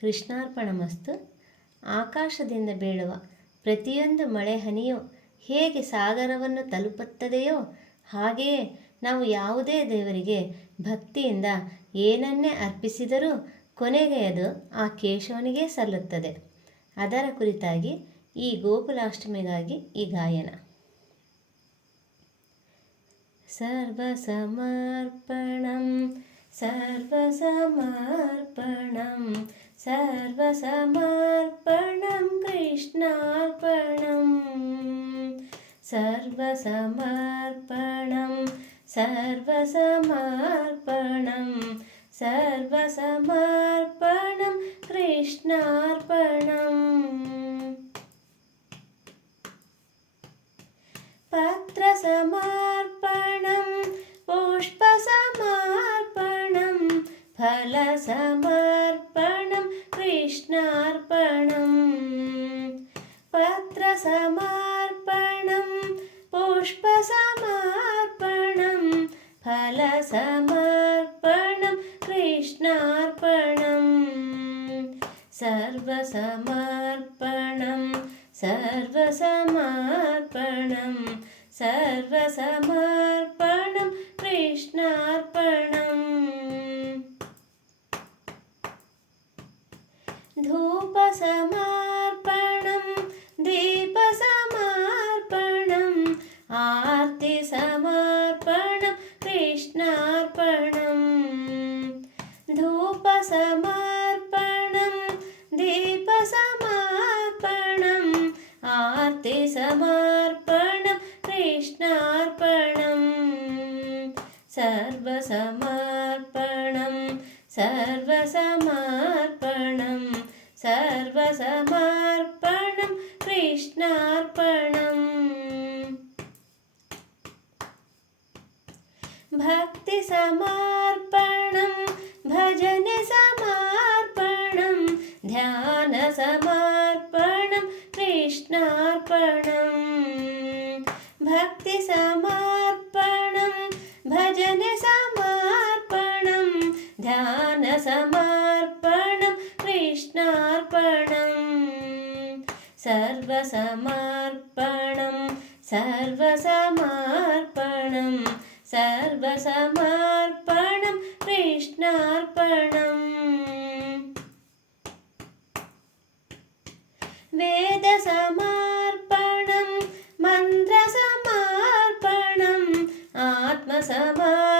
ಕೃಷ್ಣಾರ್ಪಣಮಸ್ತು ಆಕಾಶದಿಂದ ಬೀಳುವ ಪ್ರತಿಯೊಂದು ಮಳೆ ಹನಿಯು ಹೇಗೆ ಸಾಗರವನ್ನು ತಲುಪುತ್ತದೆಯೋ ಹಾಗೆಯೇ ನಾವು ಯಾವುದೇ ದೇವರಿಗೆ ಭಕ್ತಿಯಿಂದ ಏನನ್ನೇ ಅರ್ಪಿಸಿದರೂ ಕೊನೆಗೆ ಅದು ಆ ಕೇಶವನಿಗೆ ಸಲ್ಲುತ್ತದೆ ಅದರ ಕುರಿತಾಗಿ ಈ ಗೋಕುಲಾಷ್ಟಮಿಗಾಗಿ ಈ ಗಾಯನ ಸರ್ವ ಸಮರ್ಪಣ ಸರ್ವ ಸಮರ್ಪಣಂ सर्वसमर्पणं कृष्णार्पणं सर्वसमर्पणं सर्वसमर्पणं सर्वसमर्पणं कृष्णार्पणम् पत्रसमर्पणं पुष्पसमर्पणं फलसमर्पणम् कृष्णार्पणम् पत्रसमार्पणं पुष्पसमार्पणम् फलसमार्पणं कृष्णार्पणम् सर्वसमार्पणम् सर्वसमार्पणम् सर्वसमार्पणं कृष्णार्पणम् समार्पणं दीपसमार्पणम् आर्ति कृष्णार्पणम् धूपसमार्पणम् दीपसमार्पणम् आर्तिसमार्पण कृष्णार्पणम् सर्वसमार्पणम् सर्वसमा भक्ति भजन ध्यान कृष्णार्पणम् कृष्णापण भक्ति ध्यानसमार्पणं भजन भक्तिसमार्पणं ध्यान ध्यानसमा सर्वसमर्पणं सर्वसमर्पणं सर्वसमर्पणं कृष्णार्पणम् वेदसमर्पणं मन्त्रसमर्पणम् आत्मसमर्पणम्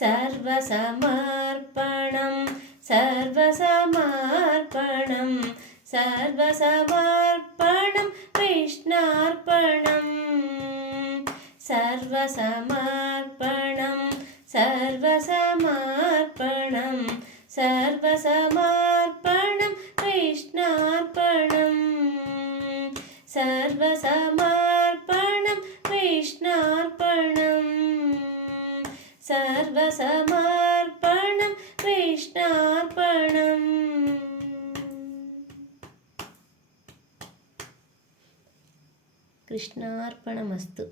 सर्वसमर्पणं सर्वसमर्पणं सर्वसमर्पणं कृष्णार्पणम् सर्वसमर्पणं सर्वसमर्पणं सर्वसमर्पणं कृष्णार्पणं सर्वसम சர்வசமர்ப்பணம் கிருஷ்ணார்ப்பணம் கிருஷ்ணார்ப்பணமஸ்து